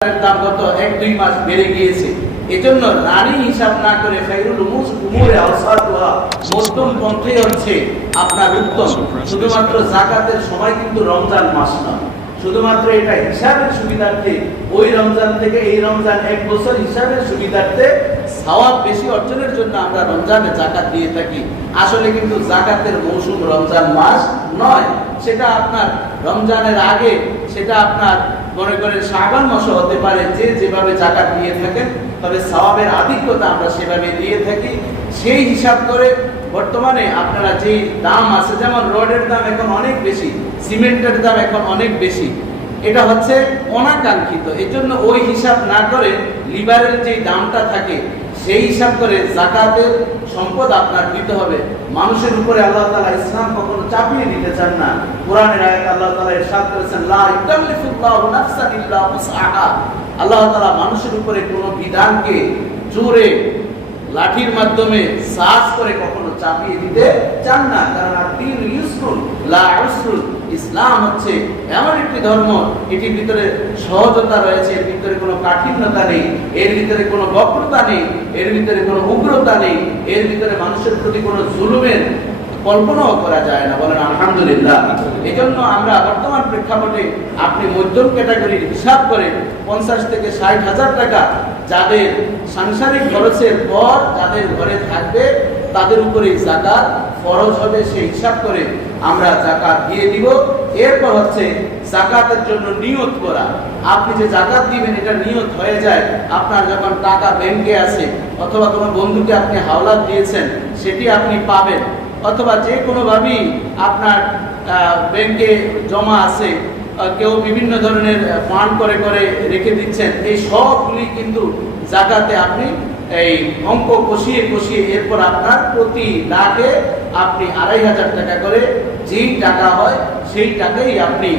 দাম গত 1-2 মাস বেড়ে গিয়েছে। এজন্য রানী হিসাব না করে খায়রুল উমুরে আওসাতুহা, মধ্যম পন্থী হচ্ছে আপনার উত্তম। শুধুমাত্র যাকাতের সময় কিন্তু রমজান মাস নয়, শুধুমাত্র এটা হিসাবের সুবিধার্থে ওই রমজান থেকে এই রমজান 1 বছর হিসাবের সুবিধার্থে সওয়াব বেশি অর্জনের জন্য আমরা রমজানে যাকাত দিয়ে থাকি। আসলে কিন্তু যাকাতের মৌসুম রমজান মাস নয়, সেটা আপনার রমজানের আগে, সেটা আপনার মনে করেন শাবান মাসে হতে পারে, যে যেভাবে যাকাত দিয়ে থাকেন, তবে সওয়াবের আধিক্যতা আমরা সেভাবে দিয়ে থাকি। সেই হিসাব করে বর্তমানে আপনারা যে দাম আছে, যেমন রডের দাম এখন অনেক বেশি, সিমেন্টের দাম এখন অনেক বেশি, এটা হচ্ছে অনাকাঙ্ক্ষিত। এর জন্য ওই হিসাব না করে লিভারের যে দামটা থাকে সেই হিসাব করে যাকাতের সম্পদ আপনার দিতে হবে। মানুষের উপরে আল্লাহ তাআলা ইসলাম কখনো চাপিয়ে দিতে চান না। কোরআনের আয়াত আল্লাহ তাআলা ইরশাদ করেছেন, লা ইউকাল্লিফুল্লাহু নাফসান ইল্লা উসআহা। আল্লাহ তাআলা মানুষের উপরে কোনো বিধানকে জোরে লাঠির মাধ্যমে সাজ করে কখনো চাপিয়ে দিতে চান না। কারণ আদ-দীন ইউসরুন লা উসরুন, ইসলাম হচ্ছে এমন একটি ধর্ম, এটির ভিতরে সহজতা রয়েছে, এর ভিতরে কোনো কাঠিন্যতা নেই, এর ভিতরে কোনো বক্রতা নেই, এর ভিতরে কোনো উগ্রতা নেই, এর ভিতরে মানুষের প্রতি কোনো জুলুমের কল্পনাও করা যায় না। বলেন আলহামদুলিল্লাহ। এই জন্য আমরা বর্তমান প্রেক্ষাপটে আপনি মধ্যম ক্যাটাগরির হিসাব করে 50 থেকে 60 হাজার টাকা যাদের সাংসারিক খরচের পর যাদের ঘরে থাকবে তাদের উপরে যাকাত ফরজ হবে, সেই হিসাব করে আমরা যাকাত দিয়ে দিব। এরপর হচ্ছে যাকাতের জন্য নিয়ত করা। আপনি যে যাকাত দিবেন এটা নিয়ত হয়ে যায়। আপনার যখন টাকা ব্যাংকে আছে অথবা কোনো বন্ধুকে আপনি হাওলাত দিয়েছেন সেটি আপনি পাবেন, অথবা যে কোনোভাবেই আপনার ব্যাংকে জমা আছে, কেউ বিভিন্ন ধরনের ফান্ড করে করে রেখে দিচ্ছেন, এই সবগুলি কিন্তু যাকাতে আপনি এই অঙ্ক কষিয়ে কষিয়ে এরপর আপনার প্রতি লাখে আপনি 2500 টাকা করে যেই টাকা হয় সেই টাকাই আপনি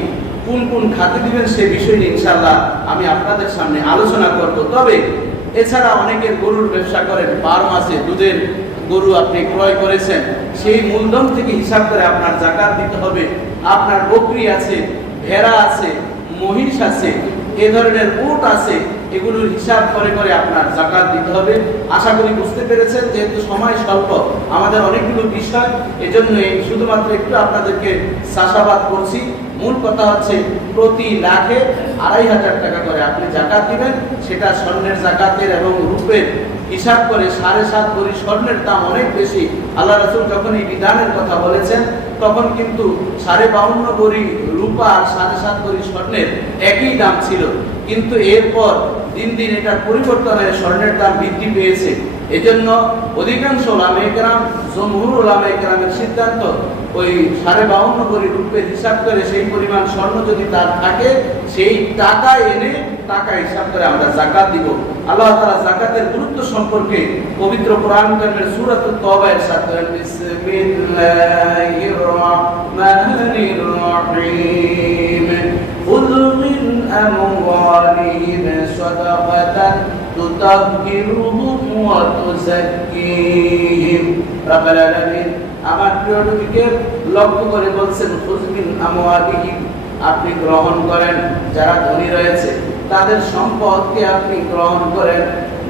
কোন কোন খাতে দিবেন সে বিষয় নিয়ে ইনশাআল্লাহ আমি আপনাদের সামনে আলোচনা করব। তবে এছাড়া অনেকের গরুর ব্যবসা করেন, 12 মাসে দুধের গরু আপনি ক্রয় করেছেন, সেই মূলধন থেকে হিসাব করে আপনার যাকাত দিতে হবে। আপনার বকরি আছে, ভেড়া আছে, মহিষ আছে, এ ধরনের উট আছে, এগুলোর হিসাব করে করে আপনার যাকাত দিতে হবে। আশা করি বুঝতে পেরেছেন। যেহেতু সময় স্বল্প, আমাদের অনেকগুলো বিষয়, এজন্য শুধুমাত্র একটু আপনাদেরকে চাষাবাদ করছি। মূল কথা হচ্ছে প্রতি লাখে 2500 টাকা করে আপনি যাকাত দিবেন। সেটা স্বর্ণের যাকাতের এবং রূপের হিসাব করে 7.5 ভরি স্বর্ণের দাম অনেক বেশি। আল্লাহ রাসূল যখন এই বিধানের কথা বলেছেন তখন কিন্তু 52.5 ভরি রূপা আর 7.5 ভরি স্বর্ণের একই দাম ছিল, কিন্তু এরপর দিন দিন এটার পরিবর্তন হয়ে স্বর্ণের দাম বৃদ্ধি পেয়েছে। এজন্য অধিকাংশ উলামায়ে কেরাম, জমহুর উলামায়ে কেরামের সিদ্ধান্ত ওই 52.5 ভরি রূপের হিসাব করে সেই পরিমাণ স্বর্ণ যদি তার থাকে সেই টাকা এনে টাকা হিসাব করে আমরা যাকাত দিব। আল্লাহ তাআলা যাকাতের গুরুত্ব সম্পর্কে পবিত্র কোরআন কারীমের সূরাতুত তাওবা ইরশাদ করেন, বিসমিল্লাহির রাহমানির রাহিম, খুয মিন আমওয়ালিহিম সাদাকাতান তুতাহহিরুহুম ওয়া তুযাক্কিহিম। রাব্বুল আলামিন আমার প্রিয় নবীকে লক্ষ্য করে বলছেন, খুয মিন আমওয়ালিহিম, আপনি গ্রহণ করেন, যারা ধনী রয়েছে তাদের সম্পদকে আপনি গ্রহণ করেন,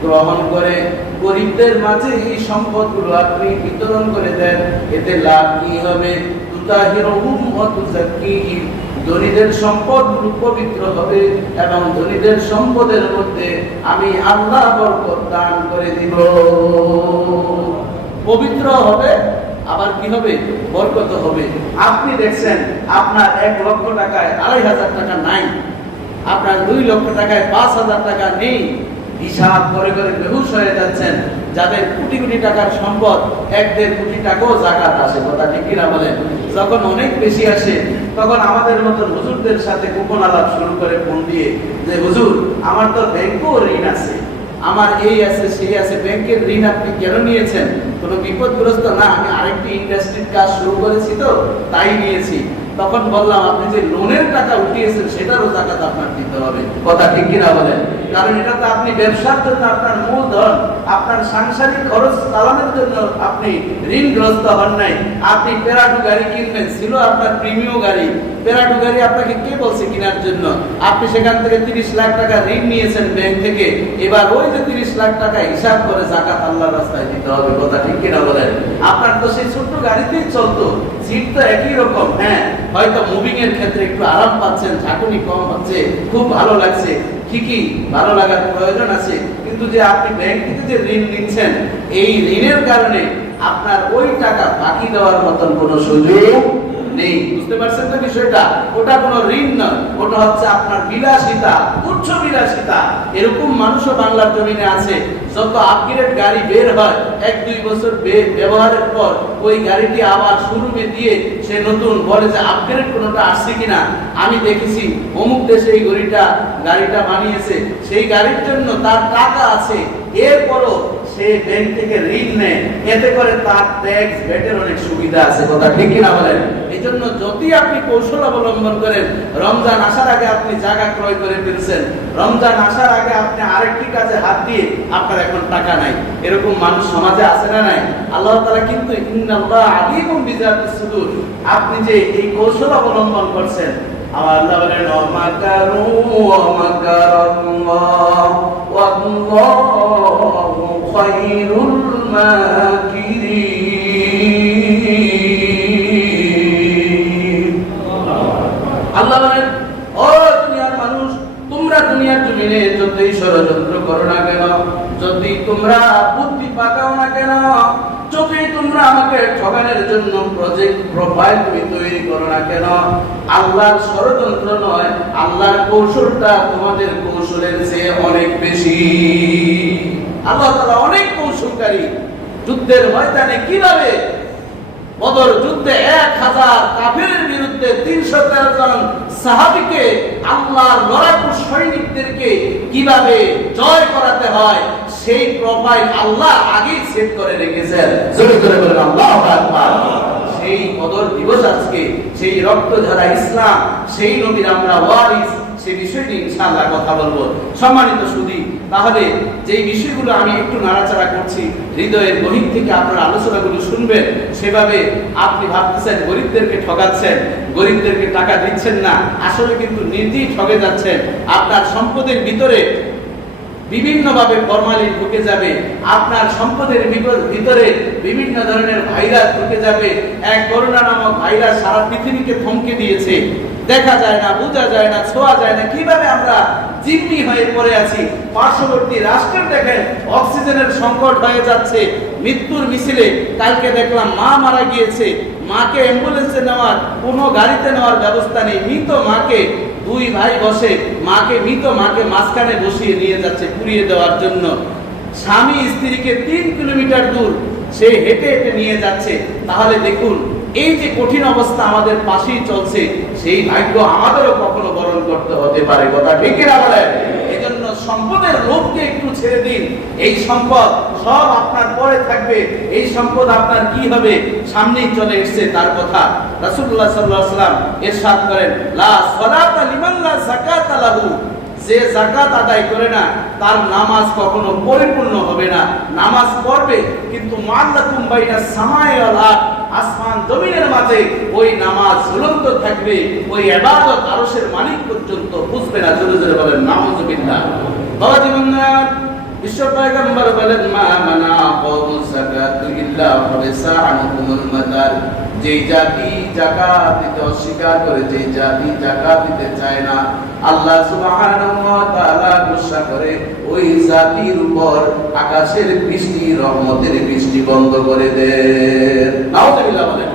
গ্রহণ করে গরিবদের মাঝে এই সম্পদগুলো আপনি বিতরণ করে দেন। এতে লাভ কি হবে? তুতাহিরুহুম ওয়া তুযাক্কিহিম, ধনীদের সম্পদগুলো পবিত্র হবে এবং ধনীদের সম্পদের মধ্যে আমি আল্লাহ বরকত দান করে দিব। পবিত্র হবে, আবার কি হবে? বরকত হবে। আপনি দেখছেন আপনার 1 লক্ষ টাকায় 2500 টাকা নাই, আপনার 2 লক্ষ টাকায় 5000 টাকা নেই, হিসাব করে করে বেহুশ হয়ে যাচ্ছেন। যাদের কোটি কোটি টাকার সম্পদ, 1-1.5 কোটি টাকাও যাকাত আসে, কথা ঠিক কিনা বলেন? যখন অনেক বেশি আসে তখন আমাদের মতো হুজুরদের সাথে গোপন আলাপ শুরু করে ফোন দিয়ে যে, হুজুর আমার তো ব্যাংকেও ঋণ আছে, আমার এই আছে সেই আছে, ব্যাংকের ঋণ আপনি কেন নিয়েছেন? কোনো বিপদগ্রস্ত না, আমি আরেকটি ইন্ডাস্ট্রির কাজ শুরু করেছি তো তাই নিয়েছি। তখন বললাম, আপনি যে লোনের টাকা উঠিয়েছেন সেটারও যাকাত আপনার দিতে হবে, কথা ঠিক কিনা বলেন? কারণ এটা তো আপনি ব্যবসার জন্য আপনার মূলধন, আপনার সাংসারিক খরচ চালানোর জন্য আপনি ঋণগ্রস্ত হন নাই। আপনি প্যারাডু গাড়ি কিনবেন, ছিল আপনার প্রিমিয়াম গাড়ি, প্যারাডু গাড়ি আপনাকে কে বলছে কেনার জন্য? আপনি সেখান থেকে 30 লাখ টাকা ঋণ নিয়েছেন ব্যাংক থেকে, এবার ওই যে 30 লাখ টাকা হিসাব করে যাকাত আল্লাহর রাস্তায় দিতে হবে। কথা ঠিক কিনা বলেন? আপনার তো সেই ছোট্ট গাড়িতেই চলতো, সিট তো একই রকম। হ্যাঁ, হয়তো মুভিং এর ক্ষেত্রে একটু আরাম পাচ্ছেন, ঝাঁকুনি কম হচ্ছে, খুব ভালো লাগছে, ঠিকই ভালো লাগার প্রয়োজন আছে, কিন্তু যে আপনি ব্যাংক থেকে যে ঋণ নিচ্ছেন, এই ঋণের কারণে আপনার ওই টাকা বাকি দেওয়ার মতন কোনো সুযোগ নেই। বুঝতে পারছেন তো বিষয়টা? ওটা কোনো ঋণ নয়, ওটা হচ্ছে আপনার বিলাসিতা, উচ্চ বিলাসিতা। এরকম মানুষও বাংলার জমিনে আছে, যত আপগ্রেড গাড়ি বের হয় 1-2 বছর ব্যবহারের পর ওই গাড়িটি আবার শোরুমে দিয়ে সে নতুন বলে যে আপগ্রেড কোনোটা আসছে কিনা। আমি দেখেছি অমুক দেশে এই গাড়িটা বানিয়েছে, সেই গাড়ির জন্য তার টাকা আছে, এরপরও সে ব্যাংক থেকে ঋণ নেয়, এতে করে তার ট্যাক্স ভ্যাটের অনেক সুবিধা আছে। কথা ঠিক কিনা বলেন? এই জন্য যদি আপনি কৌশল অবলম্বন করেন, রমজান আসার আগে আপনি জায়গা ক্রয় করে ফেলছেন, রমজান আসার আগে আপনি আরেকটি কাজে হাত দিয়ে আপনার এখন টাকা নাই, এরকম মানুষ সমাজে আছে না নাই? আল্লাহ তাআলা কিন্তু ইন্নাল্লাহ আলিমুম বিযাতিস সুদূর, আপনি যে এই কৌশল অবলম্বন করছেন, আমার আল্লাহ বলেন ওয়ামাকারু ওয়ামাকারাল্লাহ ওয়াল্লাহু খায়রুল মাকিরিন। আল্লাহ বলেন, ও দুনিয়ার মানুষ, তোমরা দুনিয়ার জমিনে যতই ষড়যন্ত্র করো না কেন, যদি তোমরা বুদ্ধি পাকাও না কেন, যতই তোমরা আমাকে ঠকানোর জন্য প্রজেক্ট প্রোফাইল তুমি তৈরি করো না কেন, আল্লাহর ষড়যন্ত্র নয়, আল্লাহর কৌশলটা তোমাদের কৌশলের চেয়ে অনেক বেশি। আল্লাহ তাআলা অনেক কৌশলকারী। যুদ্ধের ময়দানে কিভাবে বদর যুদ্ধে 1000 কাফেরের বিরুদ্ধে 313 জন সাহাবীকে, আল্লাহর লড়াকু সৈনিকদেরকে কিভাবে জয় করাতে হয়, সেই প্রোফাইল আল্লাহ আগেই সেট করে রেখেছেন। জোরে জোরে বলেন আল্লাহু আকবার। সেই বদর দিবস আজকে, সেই রক্ত ঝরা ইসলাম, সেই নবীর আমরা ওয়ারিস, সেই বিষয়টি ইনশাআল্লাহ কথা বলবো। সম্মানিত সুধী, তাহলে যেই বিষয়গুলো আমি একটু নাড়াচাড়া করছি, হৃদয়ের গভীর থেকে আপনার আলোচনাগুলো শুনবেন, সেভাবে আপনি ভাবতেছেন গরিবদেরকে ঠকাচ্ছেন, গরিবদেরকে টাকা দিচ্ছেন না, আসলে কিন্তু নিজেই ঠকে যাচ্ছেন। আপনার সম্পদের ভিতরে বিভিন্নভাবে ফরমালিন ঢুকে যাবে, আপনার সম্পদের ভিতরে বিভিন্ন ধরনের ভাইরাস ঢুকে যাবে। এক করোনা নামক ভাইরাস সারা পৃথিবীকে থমকে দিয়েছে, দেখা যায় না, বোঝা যায় না, ছোঁয়া যায় না, কিভাবে আমরা জিম্মি হয়ে পড়ে আছি। পার্শ্ববর্তী রাষ্ট্রের দেখেন অক্সিজেনের সংকট হয়ে যাচ্ছে, মৃত্যুর মিছিলে। কালকে দেখলাম মা মারা গিয়েছে, মাকে অ্যাম্বুলেন্সে নেওয়ার, কোনো গাড়িতে নেওয়ার ব্যবস্থা নেই, মৃত মাকে 2 ভাই বসে মৃত মাকে মাঝখানে বসিয়ে নিয়ে যাচ্ছে পুড়িয়ে দেওয়ার জন্য। স্বামী স্ত্রীকে 3 কিলোমিটার দূর সে হেঁটে হেঁটে নিয়ে যাচ্ছে। তাহলে দেখুন, এই যে কঠিন অবস্থা আমাদের পাশেই চলছে, সেই ভাগ্য আমাদেরও কখনো বরণ করতে হতে পারে। কথা ঠিক কিনা বলেন? এজন্য সম্পদের লোভকে একটু ছেড়ে দিন। এই সম্পদ সব আপনার পরে থাকবে, এই সম্পদ আপনার কি হবে সামনেই চলে এসেছে তার কথা। রাসূলুল্লাহ সাল্লাল্লাহু আলাইহি ওয়াসাল্লাম ইরশাদ করেন, লা সালাতা লিমান লা যাকাতা লাহু, যে যাকাত আদায় করে না তার নামাজ কখনো পরিপূর্ণ হবে না। নামাজ পড়বে কিন্তু মুআল্লাকুম বাইনাস সামাই ওয়াল আরদ, আসমান জমিনের মাঝে ওই নামাজ ঝুলন্ত থাকবে, ওই ইবাদত আরশের মালিক পর্যন্ত বুঝবে না। জোরে জোরে বলেন নাউযুবিল্লাহ। বাবা জীবন বিশ্ব পয়গম্বর বলেন, মা মানা কওমুস যাকাত ইল্লা ফাবিসাআনুকুমুল মাদাল, যেই জাতি যাকাত দিতে অস্বীকার করে, যেই জাতি যাকাত দিতে চায় না, আল্লাহ সুবহানাহু ওয়া তাআলা গুসা করে ওই জাতির উপর আকাশের বৃষ্টি, রহমতের বৃষ্টি বন্ধ করে দেন। নাউযুবিল্লাহ বলেন।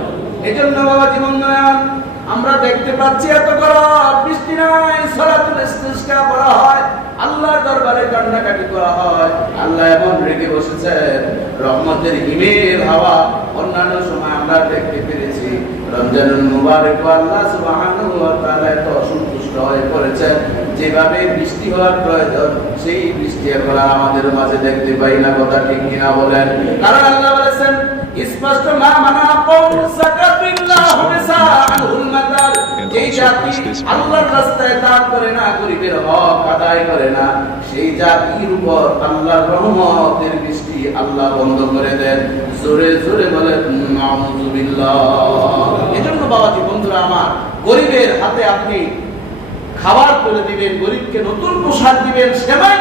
এজন্য বাবা জীবন আমরা দেখতে পাচ্ছি এত গরম, বৃষ্টি নাই, সালাতুল ইস্তিসকা করা হয়, আল্লাহর দরবারে কান্নাকাটি করা হয়। আল্লাহ এমন রেগে বসেছেন, রহমতের হিমেল হাওয়া অন্যান্য সময় আমরা দেখতে পেরেছি। রমজানুল মুবারক আল্লাহ সুবহানাহু ওয়া তাআলা এত অসন্তুষ্ট হয়ে পড়েছেন, যেভাবে বৃষ্টি হওয়ার প্রয়োজন সেই বৃষ্টি এখন আমাদের মাঝে দেখতে পাই না। কথা ঠিক কিনা বলেন? কারণ আল্লাহ বলেছেন স্পষ্ট, মা মানা কওমুস যাকাত ইল্লা হুবিসাআনহুল মাদার, যেই জাতি আল্লাহর রাস্তায় দান করে না, গরিবের হক আদায় করে না, সেই জাতির উপর আল্লাহর রহমতের বৃষ্টি আল্লাহ বন্ধ করে দেন। জোরে জোরে বলেন নাউযুবিল্লাহ। এজন্য বাবাজি বন্ধুরা আমার, গরিবের হাতে আপনি খাবার তুলে দিবেন, গরিবকে নতুন পোশাক দিবেন, সেমাই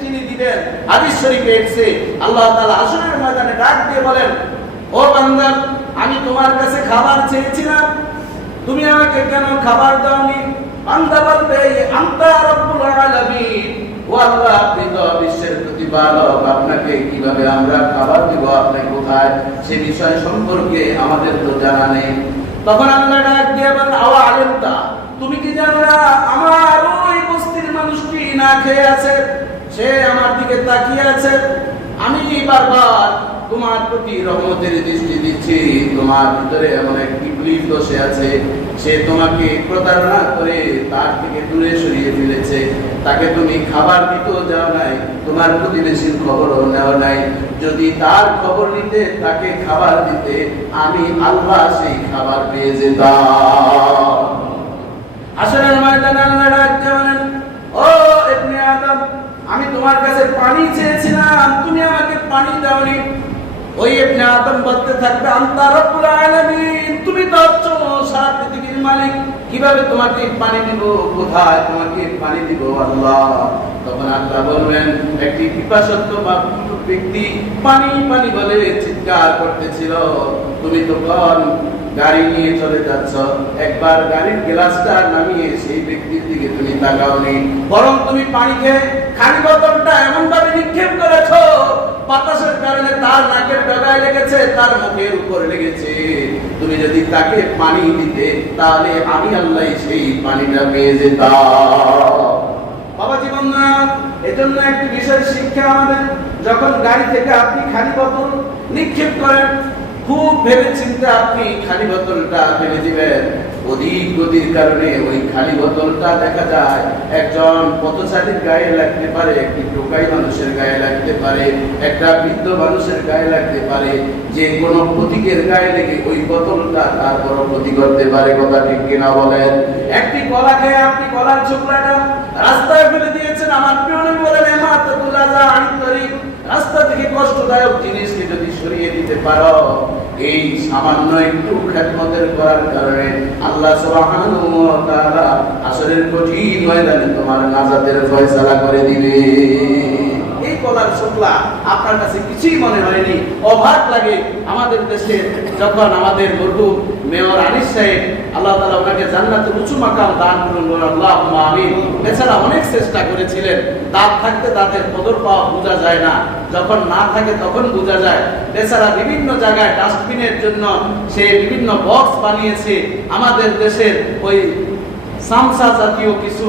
চিনি দিবেন। হাদিস শরীফে এসেছে আল্লাহ তাআলা হাশরের ময়দানে ডাক দিয়ে বলেন, ও বান্দা, আমি তোমার কাছে খাবার চেয়েছিলাম, তুমি আমাকে কেন খাবার দাওনি? বান্দা বলবে, আনতা রাব্বুল আলামিন, ও আল্লাহ, আপনি তো বিশ্বের প্রতিপালক, আপনাকে কিভাবে আমরা খাবার দিব, আপনি কোথায়, সে বিষয় সম্পর্কে আমাদের তো জানা নেই। তখন আল্লাহ ডাক দিয়ে বলেন, আওয়া আলেমতা, তুমি কি জানো না আমার ওই বস্তির মানুষটি না খেয়ে আছে, সে আমার দিকে তাকিয়ে আছে, আমি বারবার তোমার প্রতি রহমতের দৃষ্টি দিচ্ছি, তোমার ভিতরে এমন এক ইবলিস বসে আছে, সে তোমাকে প্রতারণা করে তার থেকে দূরে সরিয়ে ফেলেছে, তাকে তুমি খাবার দিতেও যাও নাই, তোমার প্রতিবেশীর খবরও নেও নাই। যদি তার খবর নিতে, তাকে খাবার দিতে, আমি আল্লাহ সেই খাবার পেয়ে যেতাম। হাশরের ময়দানে আল্লাহ ডাক দিয়ে বলেন, ও ইবনে আদম, আমি তোমার কাছে পানি চেয়েছিলাম, তুমি আমাকে পানি দাওনি। ওই ইবনে আদম বলতে থাকবে, আনতা রাব্বুল আলামিন, তুমি তো হচ্ছো সারা পৃথিবীর মালিক, কিভাবে তোমাকে পানি দিব, কোথায় তোমাকে পানি দিব আল্লাহ? তখন আল্লাহ বলবেন, একটি পিপাসার্ত ব্যক্তি পানি পানি বলে চিৎকার করতেছিল, তুমি তখন গাড়ি নিয়ে চলে যাচ্ছ, একবার গাড়ির গ্লাসটা নামিয়ে সেই ব্যক্তির দিকে তুমি তাকাওনি, বরং তুমি পানিকে খালি বোতলটা এমন ভাবে নিক্ষেপ করেছো, বাতাসের কারণে তার নাকের ডগায় লেগেছে, তার মুখের উপর লেগেছে। তুমি যদি তাকে পানি দিতে, তাহলে আমি আল্লাহ সেই পানিটা পেয়ে যেতাম। বাবা জীবন না, এজন্য একটি বিষয় শিক্ষা আমাদের, যখন গাড়ি থেকে আপনি খালি বোতল নিক্ষেপ করেন, খুব ভেবে চিন্তে আপনি খালি বোতলটা ফেলে দিবেন। অধিক গতির কারণে ওই খালি বোতলটা দেখা যায় একজন পথচারীর গায়ে লাগতে পারে, একটি টোকাই মানুষের গায়ে লাগতে পারে, একটা বৃদ্ধ মানুষের গায়ে লাগতে পারে, যে কোনো প্রতীকের গায়ে লেগে ওই বোতলটা তার বড় ক্ষতি করতে পারে। কথা ঠিক কিনা বলেন? একটি কলা খেয়ে আপনি কলার ছোকরাটা রাস্তায় ফেলে দিয়েছেন, আমার প্রিয় নবী বলেন, ইমাতাতুল আযা আনিত তরিক, রাস্তা থেকে কষ্টদায়ক জিনিসকে যদি সরিয়ে দিতে পারো, এই সামান্য একটু খেদমতের করার কারণে আল্লাহ সুবহানাহু ওয়া তাআলা আসরের কঠিন ময়দানে তোমার নাজাতের ফয়সালা করে দিবে। এই কলার শুকলা আপনার কাছে কিছুই মনে হয়নি, অভাব লাগে। আমাদের দেশে যখন আমাদের মরহুম মেয়র আনিস সাহেব, আল্লাহ তাআলা ওনাকে জান্নাতের উঁচু মাকাম দান করুন, আল্লাহুম্মা আমিন, বেচারা অনেক চেষ্টা করেছিলেন। দাঁত থাকতে দাঁতের কদর পাওয়া বোঝা যায় না, যখন না থাকে তখন বোঝা যায়। বেচারা বিভিন্ন জায়গায় ডাস্টবিনের জন্য সে বিভিন্ন বক্স বানিয়েছে। আমাদের দেশের ওই সামসা জাতীয় কিছু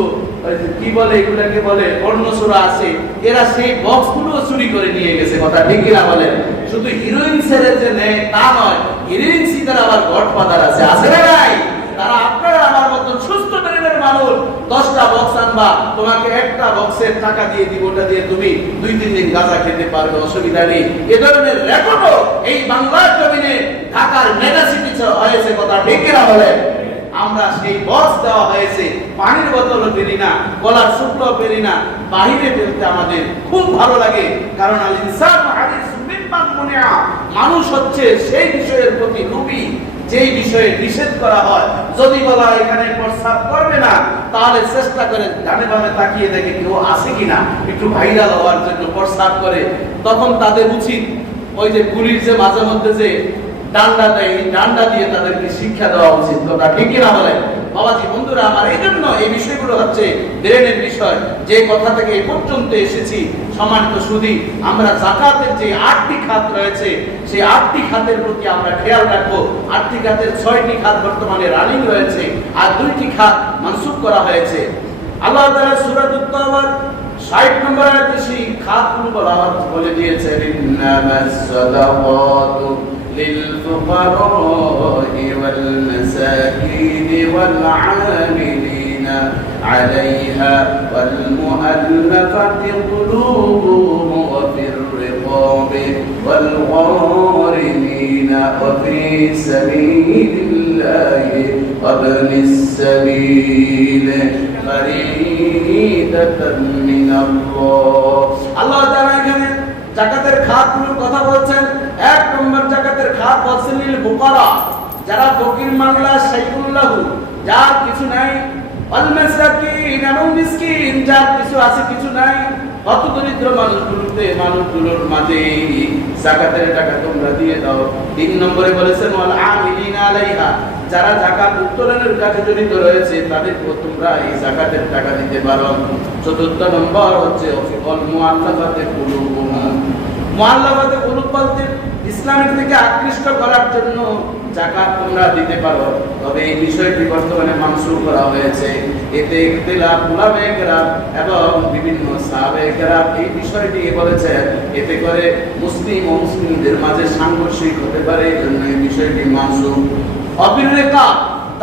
কি বলে, এগুলাকে বলে বর্ণসূরা আছে, এরা সেই বক্সগুলো চুরি করে নিয়ে গেছে। কথা ঠিক কিনা বলেন? শুধু হিরোইন ছেড়ে যে নেয় তা নয়, হিরোইন সিটার আবার গডফাদার আছে, আছে না নাই? তারা আপনারা আমার মতো সুস্থ ব্রেনের মানুষ, 10টা বক্স আনবা, তোমাকে একটা বক্সের টাকা দিয়ে দিব, ওটা দিয়ে তুমি 2-3 দিন গাঁজা খেতে পারবে, অসুবিধা নেই। এ ধরনের রেকর্ডও এই বাংলার জমিনে ঢাকার মেগা সিটি হয়েছে। কথা ঠিক কিনা বলেন? আমরা সেই বক্স দেওয়া হয়েছে, পানির বোতলও পেরি না, গলার শুকনো পেরি না, বাহিরে ফেলতে আমাদের খুব ভালো লাগে। কারণ আল ইনসান হাদিসুম মিম্মা মুনিআ, মানুষ হচ্ছে সেই বিষয়ের প্রতি লোভী যেই বিষয়ে নিষেধ করা হয়। যদি বলা হয় এখানে প্রস্রাব করবে না, তাহলে চেষ্টা করে ডানে বামে তাকিয়ে দেখে কেউ আছে কিনা, একটু ভাইরাল হওয়ার জন্য প্রস্রাব করে। তখন তাদের উচিত ওই যে পুলিশ যে মাঝে মধ্যে যে ডান্ডা দেয়, এই ডান্ডা দিয়ে তাদেরকে শিক্ষা দেওয়া উচিত। কথা ঠিক কিনা বলেন? বাবাজি বন্ধুরা আমার, এই জন্য এই বিষয়গুলো হচ্ছে ব্রেনের বিষয়। যে কথা থেকে এই পর্যন্ত এসেছি, সম্মানিত সুধী, আমরা যাকাতের যে 8টি খাত রয়েছে, সেই 8টি খাতের প্রতি আমরা খেয়াল রাখবো। 8টি খাতের 6টি খাত বর্তমানে রানিং রয়েছে, আর 2টি খাত মানসুখ করা হয়েছে। আল্লাহ তাআলা সূরা আত-তাওবার 60 নম্বর আয়াতে সেই খাতগুলো বলে দিয়েছেন, ইন্নামাস সাদাকাতু للفقراء والمساكين والعاملين عليها والمؤلفة قلوبهم وفي الرقاب والغارمين وفي سبيل الله وابن السبيل فريضة من الله আল্লাহ তাআলা এখানে যাকাতের খাতগুলোর কথা বলছেন। এক নম্বর যাকাতের খাত বলছেন লিল ফুকারা, যারা ফকির মামলা শাইউল্লাহ, যার কিছু নাই, ওয়াল মাসাকিন, এবং মিসকিন, যার কিছু আছে কিছু নাই, কত দরিদ্র মানুষগুলোর মাঝে যাকাতের টাকা তোমরা দিয়ে দাও। তিন নম্বরে বলেছেন ওয়াল আমিলিনা আলাইহা, যারা যাকাত উত্তোলনের কাজে জড়িত রয়েছে তাদেরকে তোমরা এই যাকাতের টাকা দিতে পারো। চতুর্থ নম্বর হচ্ছে ওয়াল মুআল্লাফাতে কুলুবুহুম, মুআল্লাফাতে কুলুব বলতে ইসলামের দিকে আকৃষ্ট করার জন্য যাকাত তোমরা দিতে পারো। তবে এই বিষয়টি বর্তমানে মানসুখ করা হয়েছে। এতে ইখতিলাফ উলামায়ে কেরাম এবং বিভিন্ন সাহাবায়ে কেরাম এই বিষয়টি বলেছেন, এতে করে মুসলিম ও মুসলিমদের মাঝে সাংঘর্ষিক হতে পারে, এই জন্য এই বিষয়টি মানসুখ। অবিরেকা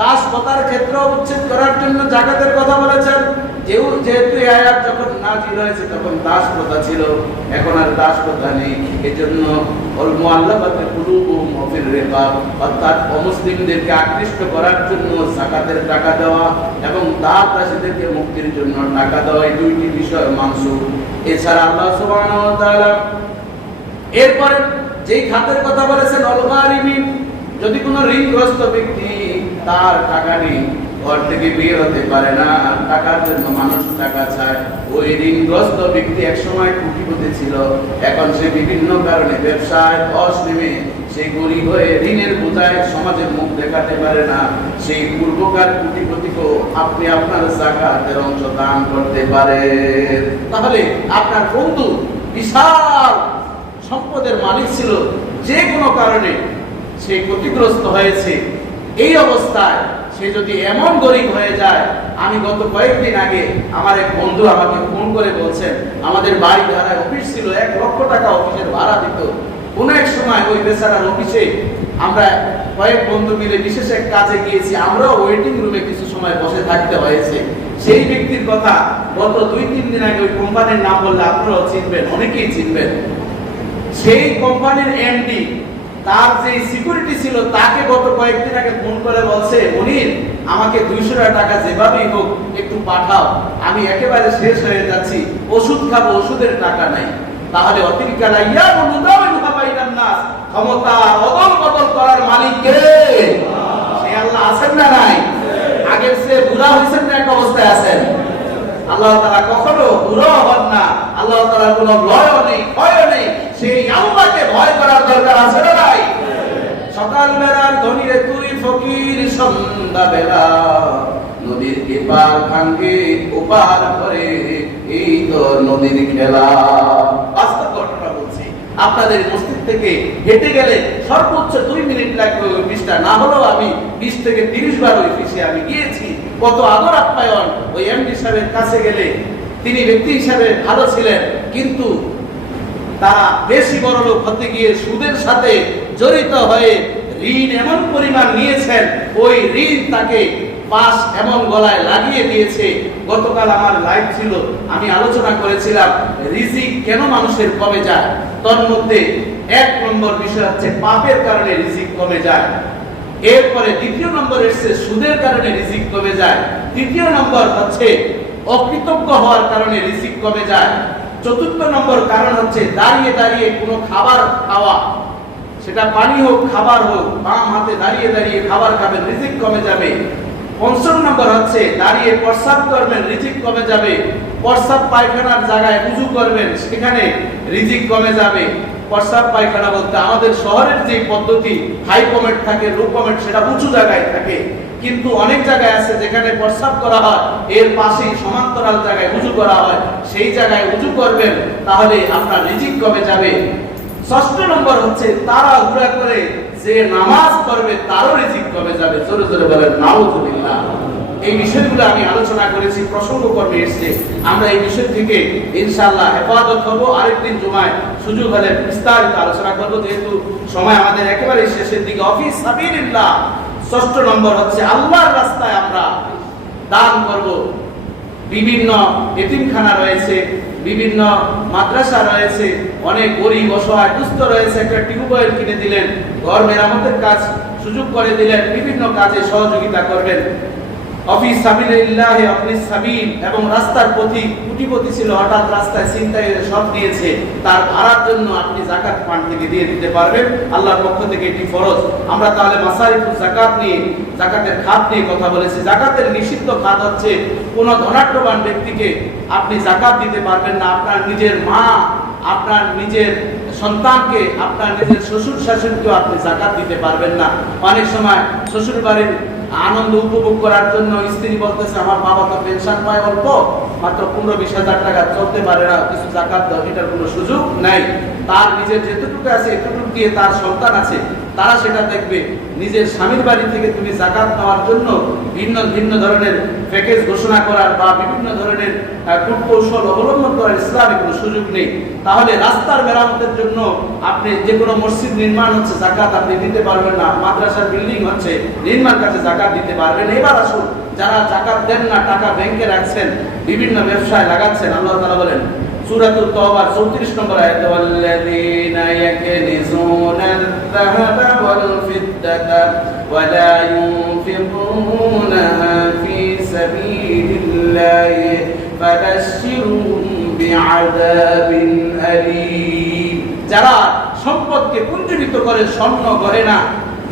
দাস প্রথার ক্ষেত্র উচ্ছেদ করার জন্য যাকাতের কথা বলেছেন। যেহেতু এই আয়াত যখন নাযিল হয়েছে তখন দাস প্রথা ছিল, এখন আর দাস প্রথা নেই। এজন্য ওয়াল মুআল্লাফাতে কুলুবুহুম ওয়া ফির রিকাব, অর্থাৎ অমুসলিমদেরকে আকৃষ্ট করার জন্য যাকাতের টাকা দেওয়া এবং দাস দাসীদেরকে মুক্তির জন্য টাকা দেওয়া, এই দুইটি বিষয় মানসুখ। এছাড়া আল্লাহ সুবহানাহু ওয়া তাআলা এরপরে যেই খাতের কথা বলেছেন অল গারিমিন, যদি কোনো ঋণগ্রস্ত ব্যক্তি তার টাকা নেই, ঘর থেকে বের হতে পারে না, আর টাকার জন্য মানুষ টাকা চায়, ওই ঋণগ্রস্ত ব্যক্তি একসময় কোটিপতি ছিল, এখন সে বিভিন্ন কারণে ব্যবসায় ধস নেমে সে গরিব হয়ে ঋণের বোঝায় সমাজের মুখ দেখাতে পারে না, সেই পূর্বকার কোটিপতিকেও আপনি আপনার যাকাতের অংশ দান করতে পারেন। তাহলে আপনার বন্ধু বিশাল সম্পদের মালিক ছিল, যে কোনো কারণে সে ক্ষতিগ্রস্ত হয়েছে, এই অবস্থায় সে যদি এমন গরিব হয়ে যায়, আমি গত কয়েকদিন আগে আমার এক বন্ধু আমাকে ফোন করে বলছেন, আমাদের বাড়ি ভাড়ায় অফিস ছিল, 1 লক্ষ টাকা অফিসের ভাড়া দিত। কোন এক সময় ওই বেচারার অফিসে আমরা কয়েক বন্ধু মিলে বিশেষ এক কাজে গিয়েছি, আমরাও ওয়েটিং রুমে কিছু সময় বসে থাকতে হয়েছে। সেই ব্যক্তির কথা গত 2-3 দিন আগে, ওই কোম্পানির নাম বললে আপনারাও চিনবেন, অনেকেই চিনবেন, সেই কোম্পানির এমডি তার যে সিকিউরিটি ছিল তাকে গত কয়েকদিন আগে ফোন করে বলছে, মনির আমাকে 200 টাকা যেভাবেই হোক একটু পাঠাও, আমি একেবারে শেষ হয়ে যাচ্ছি, ওষুধ খাবো, ওষুধের টাকা নাই। তাহলে অতিরিক্ত ইয়া মুদাওয়াইনুহা বাইনান নাস, ক্ষমতা অদল বদল করার মালিক কে? সে আল্লাহ আছেন না নাই? আগের চেয়ে বুড়া হয়েছেন না এক অবস্থায় আছেন? আল্লাহ তাআলা কখনো বুড়ো হন না, আল্লাহ তাআলার কোনো লয়ও নেই, ভয়ও নেই, সেই আল্লাহকে ভয় করার দরকার আছে না নাই? সকাল বেলার ধনীরে তুই ফকির, সন্ধ্যা বেলা নদীর এপার ভাঙ্গে ওপার করে, এই তো নদীর খেলা। বাস্তব ঘটনা বলছি, আপনাদের মসজিদ থেকে হেঁটে গেলে সর্বোচ্চ 2 মিনিট লাগবে ওই অফিসটা, না হলেও আমি 20 থেকে 30 বার ওই অফিসে আমি গিয়েছি। কত আদর আপ্যায়ন, ওই এমডি সাহেবের কাছে গেলে তিনি ব্যক্তি হিসাবে ভালো ছিলেন, কিন্তু তারা বেশি বড় লোক হতে গিয়ে সুদের সাথে জড়িত হয়ে ঋণ এমন পরিমাণ নিয়েছেন, ওই ঋণ তাকে পাশ এমন গলায় লাগিয়ে দিয়েছে। গতকাল আমার লাইভ ছিল, আমি আলোচনা করেছিলাম রিজিক কেন মানুষের কমে যায়। তার মধ্যে 1 নম্বর বিষয় হচ্ছে পাপের কারণে রিজিক কমে যায়, এরপরে 2য় নম্বর এসেছে সুদের কারণে রিজিক কমে যায়, 3য় নম্বর হচ্ছে অকৃতজ্ঞ হওয়ার কারণে রিজিক কমে যায়, 4র্থ নম্বর কারণ হচ্ছে দাঁড়িয়ে দাঁড়িয়ে কোনো খাবার খাওয়া, সেটা পানি হোক খাবার হোক, বাম হাতে দাঁড়িয়ে দাঁড়িয়ে খাবার খাবেন, রিজিক কমে যাবে। 5ম নম্বর হচ্ছে দাঁড়িয়ে প্রস্রাব করবেন, রিজিক কমে যাবে। প্রস্রাব পায়খানার জায়গায় উযু করবেন, সেখানে রিজিক কমে যাবে। প্রস্রাব পায়খানা বলতে আমাদের শহরের যে পদ্ধতি, হাই কমেন্ট থাকে, লো কমেন্ট, সেটা উঁচু জায়গায় থাকে, কিন্তু অনেক জায়গায় আছে যেখানে প্রস্রাব করা হয় এর পাশেই সমান্তরাল জায়গায় উযু করা হয়, সেই জায়গায় উযু করবেন, তাহলে আপনার রিজিক কমে যাবে। 6ষ্ঠ নম্বর হচ্ছে তাড়াহুড়া করে যে নামাজ পড়বে তারও রিজিক কমে যাবে। জোরে জোরে বলেন নাউযুবিল্লাহ। এই বিষয়গুলো আমি আলোচনা করেছি, প্রসঙ্গক্রমে এসেছে, আমরা এই বিষয় থেকে ইনশাআল্লাহ হেফাজত হব। আরেকদিন জুমায় সুযোগ হলে বিস্তারিত আলোচনা করব, যেহেতু সময় আমাদের একেবারে শেষের দিকে। অফিস সাবিলিল্লাহ। 6ষ্ঠ নম্বর হচ্ছে আল্লাহর রাস্তায় আমরা দান করব। বিভিন্ন এতিমখানা রয়েছে, বিভিন্ন মাদ্রাসা রয়েছে, অনেক গরিব অসহায় দুস্থ রয়েছে, একটা টিউবওয়েল কিনে দিলেন, ঘর মেরামতের কাজ সুযোগ করে দিলেন, বিভিন্ন কাজে সহযোগিতা করবেন। অফিস সাবিলিল্লাহ আপনি সাবিল, এবং রাস্তার পথিক কোটিপতি ছিল, হঠাৎ রাস্তায় ছিনতাই সব দিয়েছে, তার ভাড়ার জন্য আপনি যাকাত ফান্ড থেকে দিয়ে দিতে পারবেন, আল্লাহর পক্ষ থেকে এটি ফরজ। আমরা তাহলে মাসারিফুল যাকাত নিয়ে, যাকাতের খাত নিয়ে কথা বলেছি। যাকাতের নিষিদ্ধ খাত হচ্ছে কোন ধনাঢ্যবান ব্যক্তিকে আপনি যাকাত দিতে পারবেন না, আপনার নিজের মা, আপনার নিজের সন্তানকে, আপনার নিজের শ্বশুর শাশুড়িকেও আপনি যাকাত দিতে পারবেন না। অনেক সময় শ্বশুর বাড়ির আনন্দ উপভোগ করার জন্য স্ত্রী বলতেছে আমার বাবা তো পেনশন পায় অল্প, মাত্র 15-20 হাজার টাকা, চলতে পারে না, কিছু যাকাত দাও, এটার কোনো সুযোগ নাই। তার নিজের যেটুকু আছে এতটুকু দিয়ে তার সন্তান আছে, তারা সেটা দেখবে। নিজের স্বামীর বাড়ি থেকে তুমি যাকাত নেওয়ার জন্য ভিন্ন ভিন্ন ধরনের প্যাকেজ ঘোষণা করার বা বিভিন্ন ধরনের কূটকৌশল অবলম্বন করার ইসলামে কোনো সুযোগ নেই। তাহলে রাস্তার মেরামতের জন্য আপনি যে কোনো মসজিদ নির্মাণ হচ্ছে, যাকাত আপনি দিতে পারবেন না। মাদ্রাসার বিল্ডিং হচ্ছে, নির্মাণ কাজে যাকাত দিতে পারবেন। এবার আসুন, যারা যাকাত দেন না, টাকা ব্যাংকে রাখছেন, বিভিন্ন ব্যবসায় লাগাচ্ছেন, আল্লাহ তাআলা বলেন সূরাতুত তাওবার 34 নম্বর আয়াতে, ওয়াল্লাযীনা ইয়াকনিজুনাল যাহাবা ওয়াল ফিদ্দাতা ওয়া লা ইউনফিকুনাহা ফী সাবিলিল্লাহি ফাবাশশিরহুম বিআযাবিন আলীম। যারা সম্পদকে পুঞ্জীভূত করে, স্বর্ণ গয়না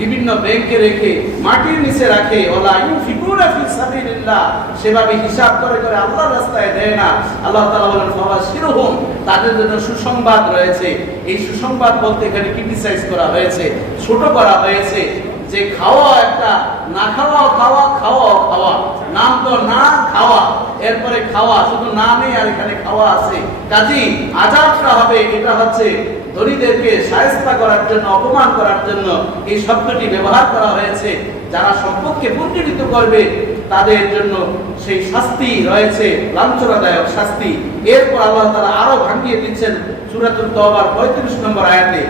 বিভিন্ন ব্যাংকে রেখে, মাটির নিচে রাখে, ওয়ালা ইউনফিকুনা ফী সাবিলিল্লাহ, সেভাবে হিসাব করে করে আল্লাহর রাস্তায় দেয় না, আল্লাহ তাআলা বলেন ফাবাশশিরহুম, তাদের জন্য সুসংবাদ রয়েছে। এই সুসংবাদ বলতে এখানে ক্রিটিসাইজ করা হয়েছে, ছোট করা হয়েছে, যে খাওয়া একটা, না খাওয়া খাওয়া, খাওয়া খাওয়া, নাম তো না খাওয়া, এরপরে খাওয়া, শুধু নামে আর এখানে খাওয়া আছে। কাজী আযাবটা হবে, এটা হচ্ছে ধনীদেরকে শায়েস্তা করার জন্য, অপমান করার জন্য এই শব্দটি ব্যবহার করা হয়েছে। যারা সম্পদকে পুঞ্জীভূত করবে তাদের জন্য সেই শাস্তি রয়েছে, লাঞ্ছনাদায়ক শাস্তি। এরপর আল্লাহ তাআলা আরো ভাঙিয়ে দিচ্ছেন সূরাতুত তাওবার 35 নম্বর আয়াতে,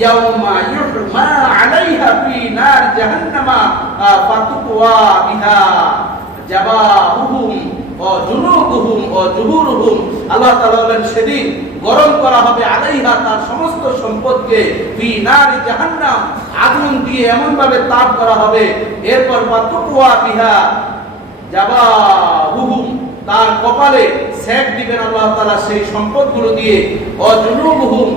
ইয়াউমা ইউহমা আলাইহা ফি নার জাহান্নামা ফাতুকওয়া বিহা জাবাহুম ওয়া জুনুবুহুম ওয়া জুহুরুহুম। আল্লাহ তাআলা বলেন সেদিন গরম করা হবে আলাইহা, তার সমস্ত সম্পদকে, ফি নারি জাহান্নাম, আগুন দিয়ে এমন ভাবে তাপ করা হবে। এরপর ফাতুকওয়া বিহা জাবাহুম, তার কপালে সেক দিবেন আল্লাহ তাআলা সেই সম্পদগুলো দিয়ে। অজুনুবুহুম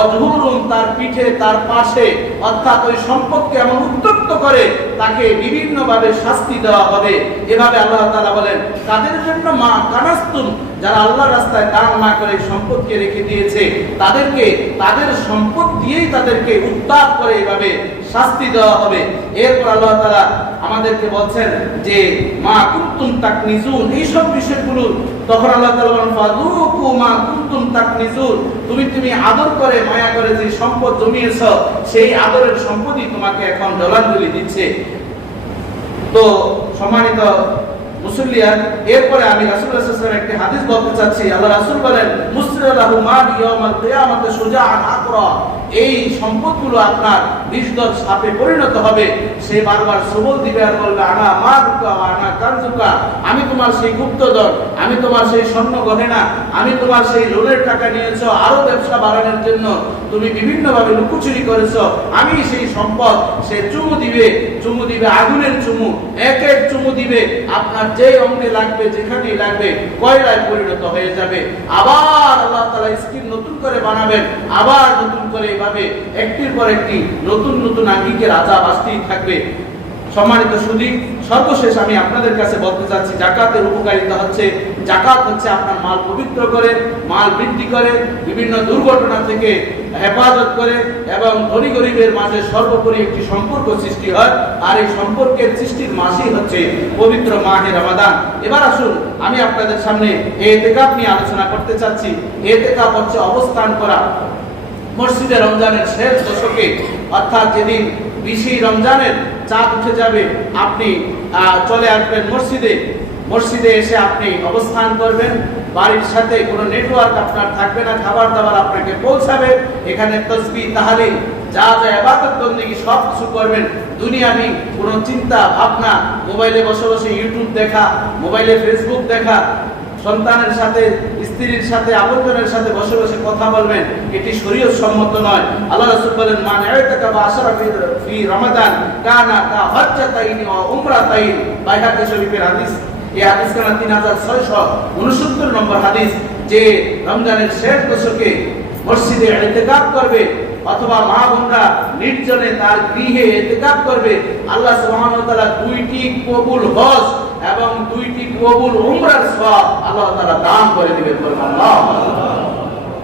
অজহুরুম, তার পিঠে, তার পাশে, অর্থাৎ ওই সম্পদকে এমন উত্তপ্ত করে তাকে বিভিন্ন ভাবে শাস্তি দেওয়া হবে। এভাবে আল্লাহ তাআলা বলেন তাদের জন্য মা কানাস্তুম, যারা আল্লাহর রাস্তায় দান না করে সম্পদকে রেখে দিয়েছে, তাদেরকে তাদের সম্পদ দিয়েই তাদেরকে উত্তাপ করে এভাবে শাস্তি দেওয়া হবে। এরপর আল্লাহ তাআলা আমাদেরকে বলছেন যে মা কুনতুম তাকনিজুন, এই সব বিষয়গুলো তখন আল্লাহ তাআলা বলেন ফাযুকু মা কুনতুম তাকনিজুন, তুমি আদর করে, মায়া করে যে সম্পদ জমিয়েছো, সেই আদরের সম্পদই তোমাকে এখন জলাঞ্জলি দিচ্ছে। তো সম্মানিত মুসল্লিয়ান, এরপরে আমি রাসূলুল্লাহ সাল্লাল্লাহু আলাইহি ওয়াসাল্লাম একটি হাদিস বলতে চাচ্ছি। আল্লাহ রাসূল বলেন মুসরিলাহু মা ইয়াউমাল কিয়ামাতি শুজাআন আকরা, এই সম্পদগুলো আপনার বিষধর সাপে পরিণত হবে। সে বারবার সবল দিবে আর বলবে আনা মারুকা আনা কানজুকা, আমি তোমার সেই গুপ্তধন, আমি তোমার সেই স্বর্ণ গহনা, আমি তোমার সেই লোনের টাকা নিয়েছো আরো ব্যবসা বাড়ানোর জন্য, তুমি বিভিন্ন ভাবে লুকোচুরি করেছো, আমি সেই সম্পদ। সে চুমু দিবে আগুনের চুমু, এক এক চুমু দিবে আপনার যে অঙ্গে লাগবে, যেখানেই লাগবে, কয়লায় পরিণত হয়ে যাবে। আবার আল্লাহ তাআলা স্কিন নতুন করে বানাবেন, আবার নতুন করে এভাবে একটির পর একটি নতুন নতুন আঙ্গিকের আযাব আসতেই থাকবে। সম্মানিত সুধী, সর্বশেষ আমি আপনাদের কাছে বলতে চাচ্ছি, যাকাতের উপকারিতা হচ্ছে, যাকাত হচ্ছে আপনার মাল পবিত্র করে, মাল বৃদ্ধি করে, বিভিন্ন দুর্ঘটনা থেকে হেফাজত করে, এবং ধনী গরিবের মাঝে সর্বোপরি একটি সম্পর্ক সৃষ্টি হয়। আর এই সম্পর্কের সৃষ্টির মাসই হচ্ছে পবিত্র মাহে রমাদান। এবার আসুন আমি আপনাদের সামনে ইতিকাফ নিয়ে আলোচনা করতে চাচ্ছি। ইতিকাফ হচ্ছে অবস্থান করা। মসজিদে রমজানের শেষ দশকে, অর্থাৎ যেদিন 20 রমজানের চাঁদ উঠে যাবে, আপনি চলে আসবেন মসজিদে এসে আপনি অবস্থান করবেন। বাড়ির সাথে কোনো নেটওয়ার্ক আপনার থাকবে না, খাবার দাবার আপনাকে পৌঁছাবে। এখানে তাসবিহ, তাহলিল, যা যা ইবাদত বন্দেগী সব কিছু করবেন। দুনিয়াবি কোনো চিন্তা ভাবনা, মোবাইলে বসে বসে ইউটিউব দেখা, মোবাইলে ফেসবুক দেখা, সন্তানের সাথে, স্ত্রীর সাথে, আপনজনের সাথে বসে বসে কথা বলবেন, এটি শরীয়ত সম্মত নয়। আল্লাহ রাসূল বলেন, মান ইয়াতাকা আশরা ফি রমাদান কানা কা হজ্জাতাইনি ওয়া উমরাতাইন। বাইহাকী শরীফের হাদিস। এই হাদিস কানা 3669 নম্বর হাদিস, যে রমজানের শেষ দশকে মসজিদে ইতিকাফ করবে অথবা মা বোনরা নির্জনে তার গৃহে ইতিকাফ করবে, আল্লাহ সুবহানাহু ওয়া তাআলা 2টি কবুল হজ এবং 2টি কবুল উমরার সওয়াব আল্লাহ তাআলা দান করে দিবেন। সুবহানাল্লাহ।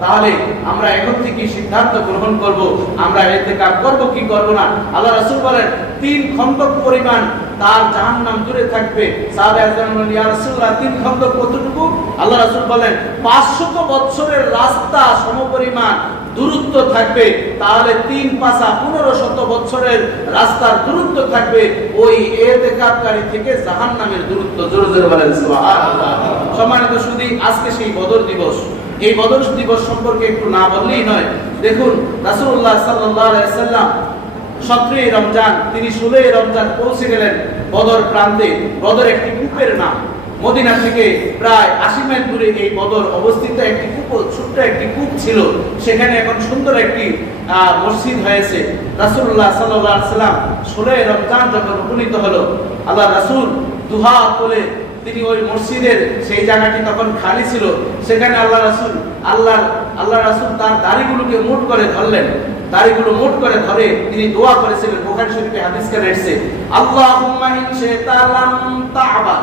তাহলে আমরা এখন থেকে সিদ্ধান্ত গ্রহণ করব, আমরা ইতিকাফ করব কি করব না। আল্লাহ রাসূল বলেন 3 খন্দক পরিমাণ তার জাহান্নাম দূরে থাকবে। সাহাবায়ে কেরাম বলেন, ইয়া রাসূলুল্লাহ 3 খন্দক কতটুকু? আল্লাহ রাসূল বলেন 500 বছরের রাস্তা সমপরিমাণ দূরত্ব থাকবে। তাহলে 3 পাশা 1500 বছরের রাস্তার দূরত্ব থাকবে ওই ইতিকাফকারী থেকে জাহান্নামের দূরত্ব। জোরে জোরে বলেন সুবহানাল্লাহ। সম্মানিত সুধী, আজকে সেই বদর দিবস। এই বদর দিবস সম্পর্কে একটু না বললেই নয়। দেখুন, রাসূলুল্লাহ সাল্লাল্লাহু আলাইহি ওয়াসাল্লাম 17 রমজান, তিনি 16 রমজান পৌঁছে গেলেন বদর প্রান্তে। বদর একটি কূপের নাম। মদিনা থেকে প্রায় 80 মাইল দূরে এই বদর অবস্থিত। একটি কূপ, ছোট্ট একটি কূপ ছিল, সেখানে এখন সুন্দর একটি মসজিদ হয়েছে। রাসূলুল্লাহ সাল্লাল্লাহু আলাইহি ওয়াসাল্লাম 16 রমজান যখন উপনীত হলো, আল্লাহ রাসূল দুহাত তুলে তিনি ওই মসজিদের, সেই জায়গাটি তখন খালি ছিল, সেখানে আল্লাহ রাসূল তার দাড়িগুলোকে মুঠ করে ধরলেন। দাড়িগুলো মুঠ করে ধরে তিনি দোয়া করেছিলেন। বুখারী শরীফে হাদিস কানে এসেছে, আল্লাহুম্মা ইন শি'তা লাম তা'বা,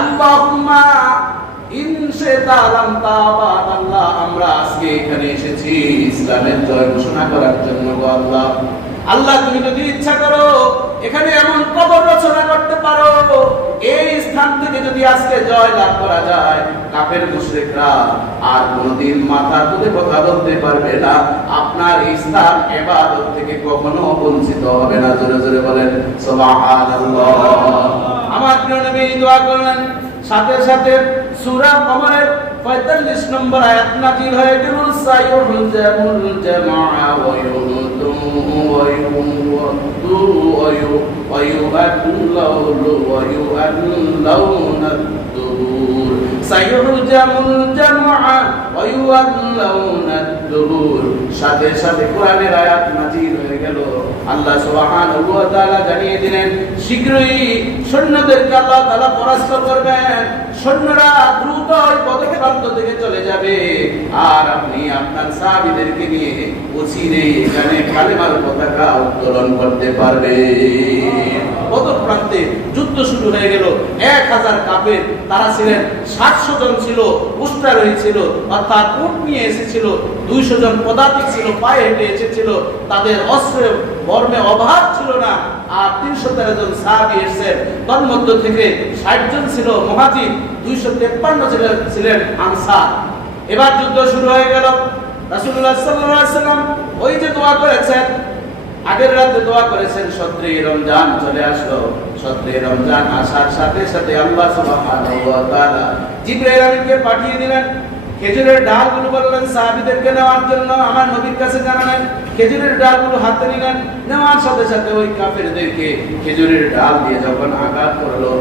আল্লাহুম্মা ইন শি'তা লাম তা'বা। আল্লাহ, আমরা আজকে এখানে এসেছি ইসলামের জয় ঘোষণা করার জন্য। গো আল্লাহ, আল্লাহ তুমি যদি ইচ্ছা করো এখানে এমন কবর রচনা করতে পারো, এই স্থান থেকে যদি আজকে জয় লাভ করা যায়, কাফের মুশরিকরা আর কোনদিন মাথা তুলে কথা বলতে পারবে না। আপনার এই স্থান ইবাদত থেকে কখনো বঞ্চিত হবে না। জোরে জোরে বলেন সুবহানাল্লাহ। আমার প্রিয় নবী দোয়া করলেন, সাথে সাথে সূরা কমরের 45 নম্বর আয়াত নাযিল হয়ে গেল, সাইয়ুল জামাআ ওয়া ইউতুম ওয়া ইউদু ওয়া ইউআল্লাউনা দুবুর। সাইয়ুল জামাআ ওয়া ইউআল্লাউনা দুবুর। সাথে সাথে কোরআনের আয়াত নাযিল হয়ে গেল। আল্লাহ সুবহানাহু ওয়া তাআলা জানিয়ে দিলেন, শীঘ্রই সৈন্যদেরকে আল্লাহ তাআলা পরাস্ত করবেন। সৈন্যরা দ্রুত ওই পদপ্রান্ত থেকে চলে যাবে, আর আপনি আপনার সাহাবীদেরকে নিয়ে অচিরেই এখানে কালেমার পতাকা উত্তোলন করতে পারবেন। পদপ্রান্তে যুদ্ধ শুরু হয়ে গেল। 1000 কাফের, তারা ছিলেন 700 জন ছিল উষ্ট্রারোহী ছিল, অর্থাৎ উট নিয়ে এসেছিল। 200 জন পদাতিক ছিল, পায়ে হেঁটে এসেছিল। তাদের অস্ত্রে বর্মে অভাব ছিল না। আর 313 জন সাহাবী এসেছেন। তার মধ্য থেকে 60 জন ছিল মুহাজির, 253 ছিলেন আনসার। এবার যুদ্ধ শুরু হয়ে গেল। রাসূলুল্লাহ সাল্লাল্লাহু আলাইহি ওয়াসাল্লাম ওই যে দোয়া করেছেন, আগের রাতে দোয়া করেছেন, 17 রমজান চলে আসলো। 17 রমজান আসার সাথে সাথে আল্লাহ সুবহানাহু ওয়া তাআলা জিবরাইল আমিনকে পাঠিয়ে দিলেন। খেজুরের ডালগুলো বললেন সাহাবীদেরকে নেওয়ার জন্য, আমার নবীর কাছে জানালেন। খেজুরের ডালগুলো হাতে নিলেন, নেওয়ার সাথে সাথে ওই কাফেরদেরকে খেজুরের ডাল দিয়ে যখন আঘাত করলো,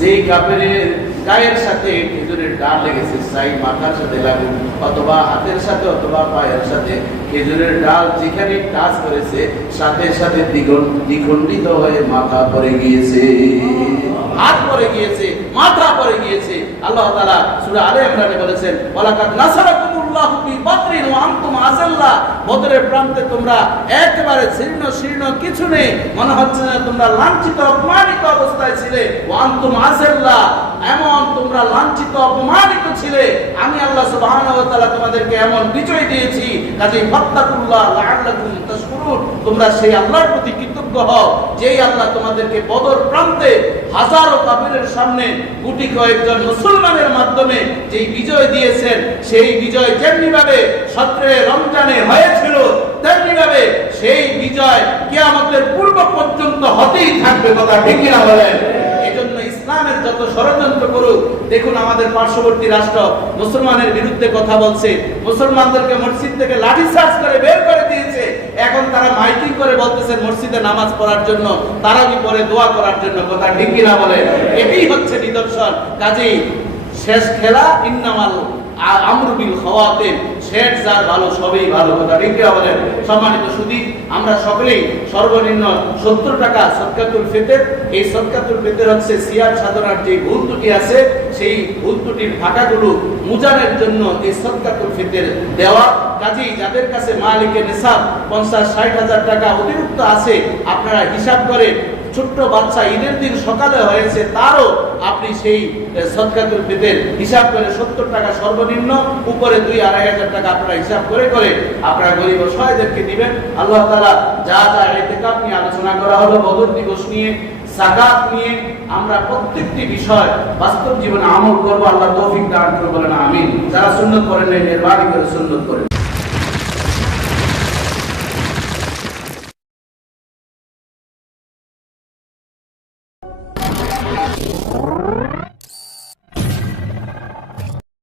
যেই কাফেরের গায়ের সাথে খেজুরের ডাল লেগেছে, চাই মাথার সাথে লাগুক অথবা হাতের সাথে অথবা পায়ের সাথে, খেজুরের ডাল যেখানে টাচ করেছে সাথে সাথে দ্বিখণ্ডিত হয়ে মাথা পড়ে গিয়েছে, হাত পড়ে গিয়েছে, মাথা পড়ে গিয়েছে। আল্লাহ তাআলা সূরা আলে ইমরানে বলেছেন, ওয়ালাকাদ নাসারাকুমুল্লাহু ফি বদরিন ওয়া আনতুম আযাল্লা। বদরের প্রান্তে তোমরা একেবারে ছিন্ন শীর্ণ, কিছু নেই, মনে হচ্ছে না তোমরা লাঞ্ছিত অপমানিত অবস্থায় ছিলে। ওয়া আনতুম আযাল্লা, এমন তোমরা লাঞ্ছিত অপমানিত ছিলে, আমি আল্লাহ সুবহানাহু ওয়া তাআলা তোমাদেরকে এমন বিজয় দিয়েছি। কাজেই ফাত্তাকুল্লাহ লাআল্লাকুম তাশকুরুন, তোমরা সেই আল্লাহর প্রতি কৃতজ্ঞ হও, যেই আল্লাহ তোমাদেরকে বদর প্রান্তে হাজারো কাফিরের সামনে গুটি কয়েকজন মুসলমানের মাধ্যমে যেই বিজয় দিয়েছেন, সেই বিজয় যেমনি ভাবে 17 রমজানে হয়েছিল, তেমনি ভাবে সেই বিজয় কিয়ামতের পূর্ব পর্যন্ত হতেই থাকবে। কথা ঠিক কিনা বলেন? এজন্য ইসলামের যত ষড়যন্ত্র করুক, দেখুন আমাদের পার্শ্ববর্তী রাষ্ট্র মুসলমানের বিরুদ্ধে কথা বলছে, মুসলমানদেরকে মসজিদ থেকে লাঠিচার্জ করে বের করে দিয়েছে। এখন তারা মাইকিং করে বলতেছেন মসজিদে নামাজ পড়ার জন্য, তারাবি পড়ে দোয়া করার জন্য। কথা ঠিক কিনা বলে? এটাই হচ্ছে নিদর্শন। কাজেই শেষ খেলা ইন্নামাল আমরু বিল খাওয়াতিন, শেষ যার ভালো সবই ভালো, কথা ঠিক কি বলেন? সম্মানিত সুধী, আমরা সকলেই সর্বনিম্ন 70 টাকা সদকাতুল ফিতর, এই সদকাতুল ফিতর হচ্ছে সিয়াম সাধনার যে ভুল ত্রুটি আছে সেই ভুল ত্রুটির ফাঁকাগুলো মুজানের জন্য এই সদকাতুল ফিতর দেওয়া। কাজেই যাদের কাছে মালিকের নিসাব 50-60 হাজার টাকা অতিরিক্ত আছে, আপনারা হিসাব করে, ছোট্ট বাচ্চা ঈদের দিন সকালে হয়েছে তারও আপনি সেই সদকাতুল ফিতর হিসাব করে 70 টাকা সর্বনিম্ন, উপরে 2-2.5 হাজার টাকা আপনারা হিসাব করে করে আপনারা গরিব অসহায়দেরকে দিবেন। আল্লাহ তাআলা যা যা ইতিকাফ নিয়ে আলোচনা করা হলো, বদর দিবস নিয়ে, যাকাত নিয়ে, আমরা প্রত্যেকটি বিষয় বাস্তব জীবনে আমল করব। আল্লাহ তৌফিক দান করুন, বলেন আমিন। যারা সুন্নাত করেন মেহেরবানি করে সুন্নাত করেন।